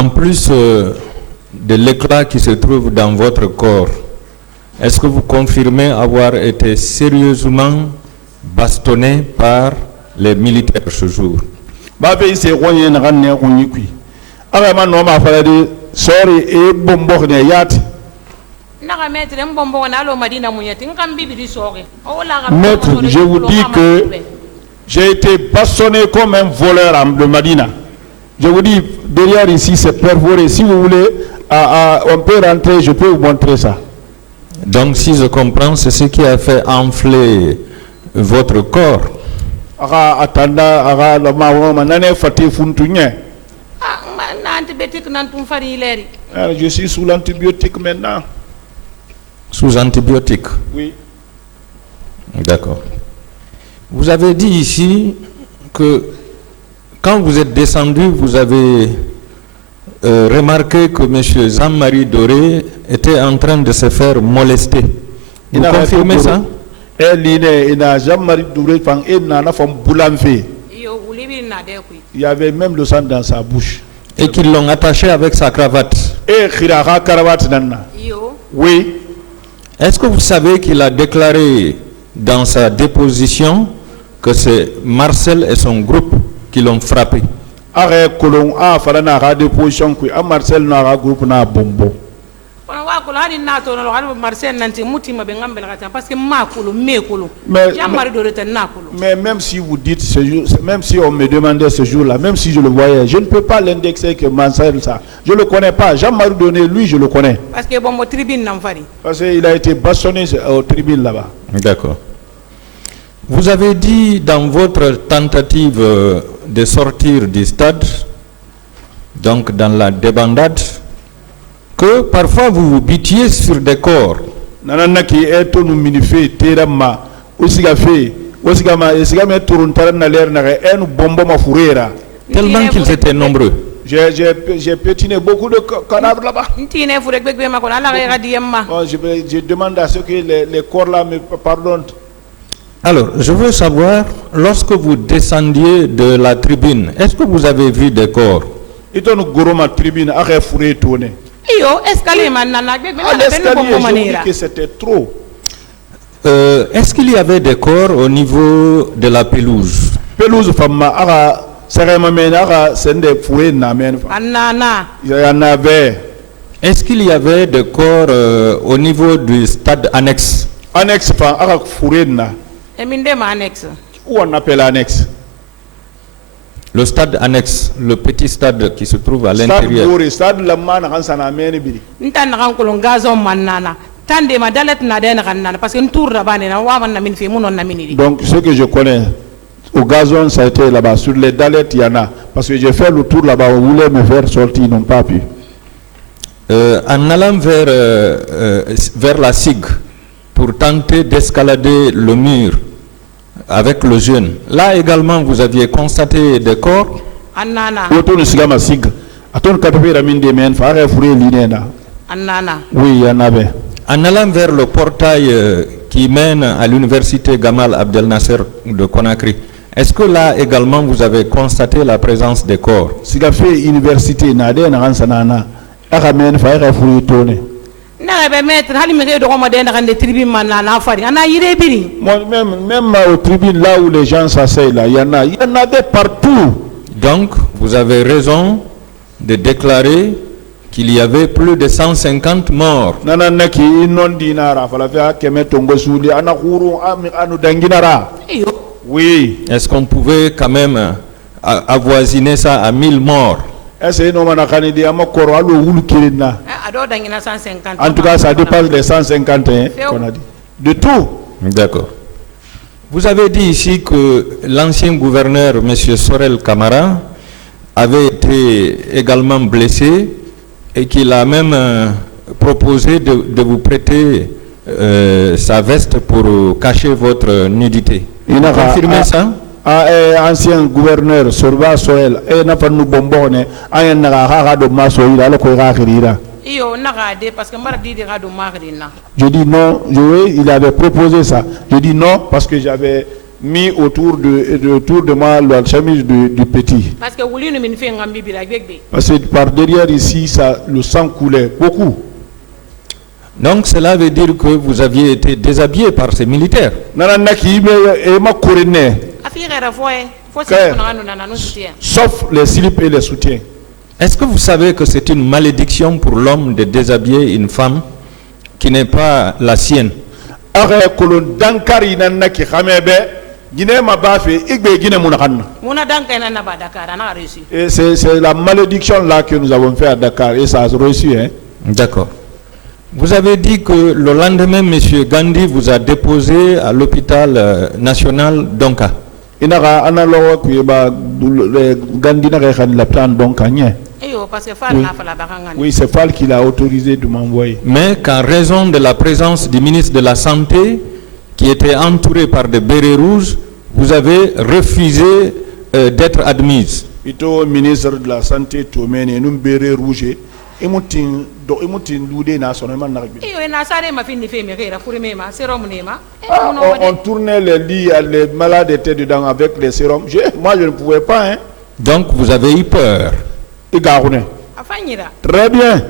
en plus de l'éclat qui se trouve dans votre corps, est-ce que vous confirmez avoir été sérieusement bastonné par les militaires ce jour? Maître, je vous dis que j'ai été bastonné comme un voleur de Madina. Je vous dis, derrière ici, c'est perforé. Si vous voulez, on peut rentrer, je peux vous montrer ça. Donc, si je comprends, c'est ce qui a fait enfler votre corps. Je suis sous l'antibiotique maintenant. Sous antibiotique? Oui. D'accord. Vous avez dit ici que quand vous êtes descendu, vous avez remarqué que M. Jean-Marie Doré était en train de se faire molester. Vous confirmez ça? Il y avait même le sang dans sa bouche. Et qu'ils l'ont attaché avec sa cravate. Oui. Est-ce que vous savez qu'il a déclaré dans sa déposition que c'est Marcel et son groupe qui l'ont frappé? Mais même si vous dites ce jour, même si on me demandait ce jour-là, même si je le voyais, je ne peux pas l'indexer que Marcel ça. Je ne le connais pas. Jean-Marie Donné, lui, je le connais. Parce qu'il a été bastonné au tribune là-bas. D'accord. Vous avez dit dans votre tentative de sortir du stade, donc dans la débandade, que parfois vous vous bitiez sur des corps. Tellement qu'ils étaient nombreux. J'ai pétiné beaucoup de cadavres là-bas. Je demande à ceux que les corps là me pardonnent. Alors, je veux savoir, lorsque vous descendiez de la tribune, est-ce que vous avez vu des corps? C'était trop. Est-ce qu'il y avait des corps au niveau de la pelouse? Il y en avait. Est-ce qu'il y avait des corps au niveau du stade annexe? Annexe, où on appelle annexe? Le stade annexe, le petit stade qui se trouve à l'intérieur. Donc ce que je connais, au gazon ça a été là-bas, sur les dallettes il y en a. Parce que j'ai fait le tour là-bas, on voulait me faire sortir, ils n'ont pas pu. En allant vers la SIG, pour tenter d'escalader le mur avec le jeune, là également vous aviez constaté des corps? Oui, il y en avait. En allant vers le portail qui mène à l'université Gamal Abdel Nasser de Conakry, est-ce que là également vous avez constaté la présence des corps? Même au tribune là où les gens s'asseyent là, il y en avait partout. Donc vous avez raison de déclarer qu'il y avait plus de 150 morts. Oui. Est-ce qu'on pouvait quand même avoisiner ça à 1000 morts? En tout cas, ça dépasse les 151 qu'on a dit. De tout. D'accord. Vous avez dit ici que l'ancien gouverneur, M. Sorel Camara, avait été également blessé et qu'il a même proposé de vous prêter sa veste pour cacher votre nudité. Vous confirmez ça? Ancien gouverneur Sorba Sorel je dis non, il avait proposé ça. Je dis non parce que j'avais mis autour de moi la chemise du petit. Parce que par derrière ici, le sang coulait beaucoup. Donc cela veut dire que vous aviez été déshabillé par ces militaires. Sauf les slips et les soutiens. Est-ce que vous savez que c'est une malédiction pour l'homme de déshabiller une femme qui n'est pas la sienne? Et c'est la malédiction là que nous avons fait à Dakar et ça a réussi. Hein? D'accord. Vous avez dit que le lendemain, M. Gandhi vous a déposé à l'hôpital national d'Onka. Oui, c'est Fall qui l'a autorisé de m'envoyer. Mais qu'en raison de la présence du ministre de la Santé, qui était entouré par des bérets rouges, vous avez refusé d'être admise. Le ministre de la Santé, un béret rouge. On tournait les lits, les malades étaient dedans avec les sérums. Moi, je ne pouvais pas. Hein. Donc, vous avez eu peur. Très bien.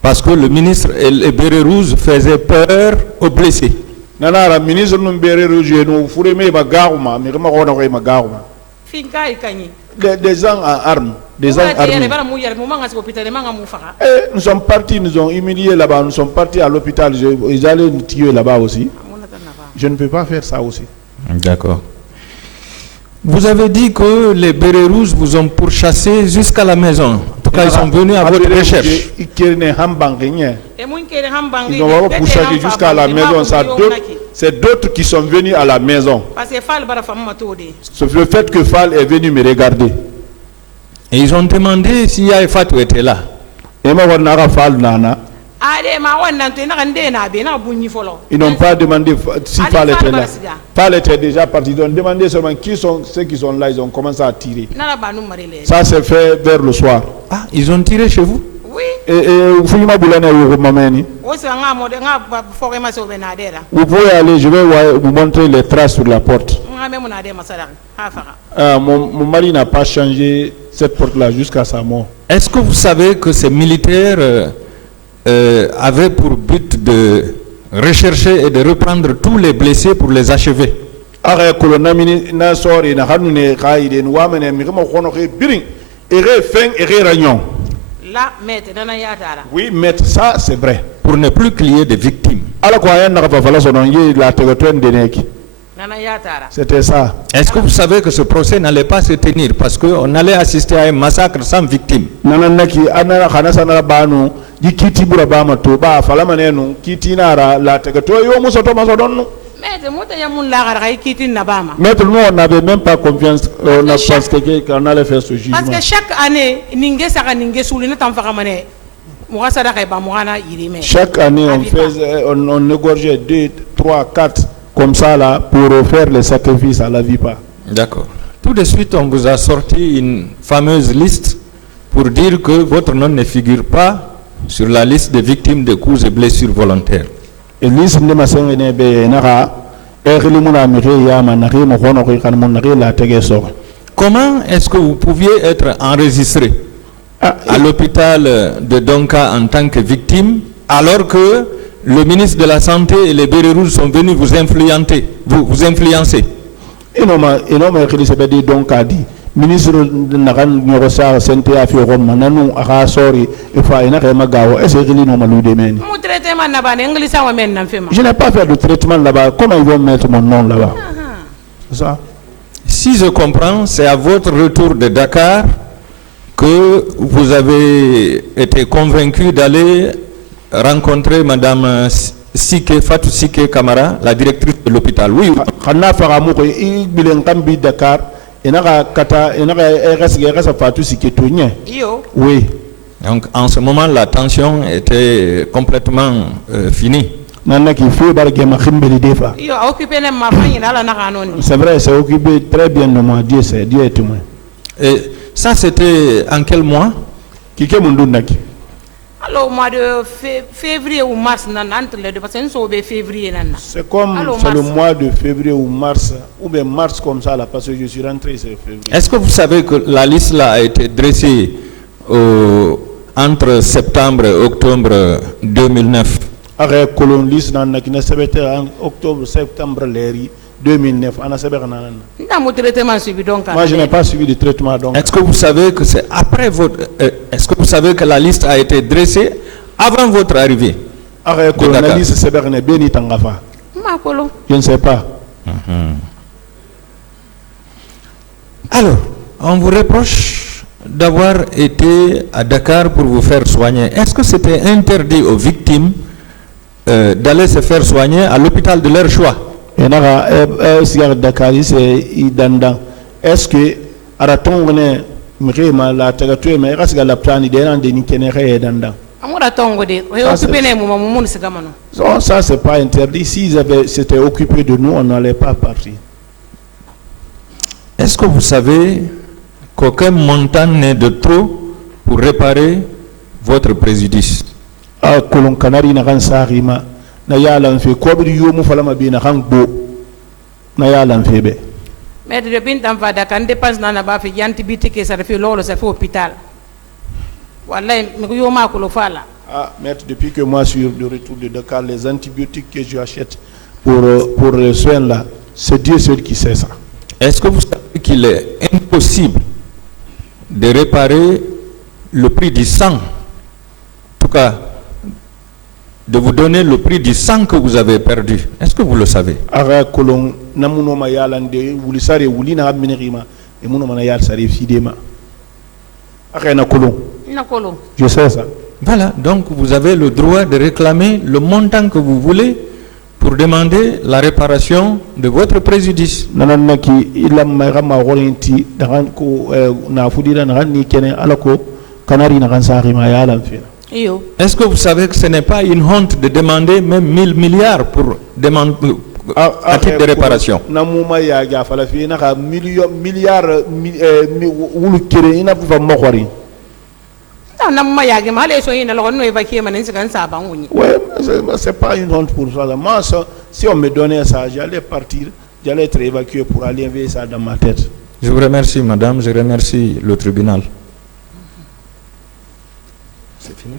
Parce que le ministre et les bérets rouges faisaient peur aux blessés. Le ministre nous béret rouge, nous des gens en armes. Des gens armés. Nous sommes partis, nous ont humiliés là-bas, nous sommes partis à l'hôpital, ils allaient nous tuer là-bas aussi. Je ne peux pas faire ça aussi. D'accord. Vous avez dit que les bérets rouges vous ont pourchassé jusqu'à la maison. En tout cas, ils sont venus à votre recherche. Ils ont pourchassé jusqu'à la maison. C'est d'autres qui sont venus à la maison. C'est le fait que Fall est venu me regarder. Et ils ont demandé si Yaïfatou était là. Ils n'ont pas demandé si Fall était là. Fall était déjà parti. Ils ont demandé seulement qui sont ceux qui sont là. Ils ont commencé à tirer. Ça s'est fait vers le soir. Ah, ils ont tiré chez vous? Oui. Vous pouvez aller, je vais vous montrer les traces sur la porte. Mon mari n'a pas changé cette porte-là jusqu'à sa mort. Est-ce que vous savez que ces militaires avaient pour but de rechercher et de reprendre tous les blessés pour les achever? Oui, maître, ça c'est vrai. Pour ne plus qu'il y ait de victimes. C'était ça. Est-ce que vous savez que ce procès n'allait pas se tenir parce qu'on allait assister à un massacre sans victime? Maître, nous on n'avait même pas confiance qu'on allait faire ce jugement. Parce que chaque année, on égorgeait 2, 3, 4 comme ça là pour faire les sacrifices à la Vipa. D'accord. Tout de suite, on vous a sorti une fameuse liste pour dire que votre nom ne figure pas sur la liste des victimes de coups et blessures volontaires. Comment est-ce que vous pouviez être enregistré à l'hôpital de Donka en tant que victime alors que le ministre de la Santé et les bérets rouges sont venus vous influencer? Ministre de la Santé a fait Rome, Nanou, Arasori, et Faïna-Remagao, et c'est really normal. Je n'ai pas fait de traitement là-bas. Comment ils vont mettre mon nom là-bas? Ça. Si je comprends, c'est à votre retour de Dakar que vous avez été convaincu d'aller rencontrer Madame Fatou Sike Kamara, la directrice de l'hôpital. Oui. Oui. Donc en ce moment, la tension était complètement finie. C'est vrai, c'est occupé très bien de moi. Dieu est témoin. Et ça, c'était en quel mois? Alors, au mois de février ou mars, entre les deux, parce que nous sommes au février. C'est comme le mois de février ou mars bien mars comme ça, là, parce que je suis rentré ce février. Est-ce que vous savez que la liste là a été dressée entre septembre et octobre 2009? Avec colon liste dans en octobre, septembre, 2009. Moi, je n'ai pas suivi de traitement. Donc. Est-ce que vous savez que c'est après votre... est-ce que vous savez que la liste a été dressée avant votre arrivée? La liste, c'est je ne sais pas. Alors, on vous reproche d'avoir été à Dakar pour vous faire soigner. Est-ce que c'était interdit aux victimes d'aller se faire soigner à l'hôpital de leur choix? Est-ce que ça c'est pas interdit. S'ils s'étaient occupés de nous, on n'allait pas partir. Est-ce que vous savez qu'aucun montant n'est de trop pour réparer votre préjudice? Mais depuis Dakar, dépense dans la baffe, antibiotiques, ça fait l'eau, ça fait l'hôpital. Maître, depuis que moi je suis de retour de Dakar, les antibiotiques que j'achète pour les soins là, c'est Dieu seul qui sait ça. Est-ce que vous savez qu'il est impossible de réparer le prix du sang? En tout cas, de vous donner le prix du sang que vous avez perdu. Est-ce que vous le savez? Je sais ça. Voilà, donc vous avez le droit de réclamer le montant que vous voulez pour demander la réparation de votre préjudice. Est-ce que vous savez que ce n'est pas une honte de demander même 1000 milliards pour demander à titre de réparation? C'est pas une honte pour ça. Moi, si on me donnait ça, j'allais partir, j'allais être évacué pour aller enlever ça dans ma tête. Je vous remercie, madame, je remercie le tribunal. C'est fini.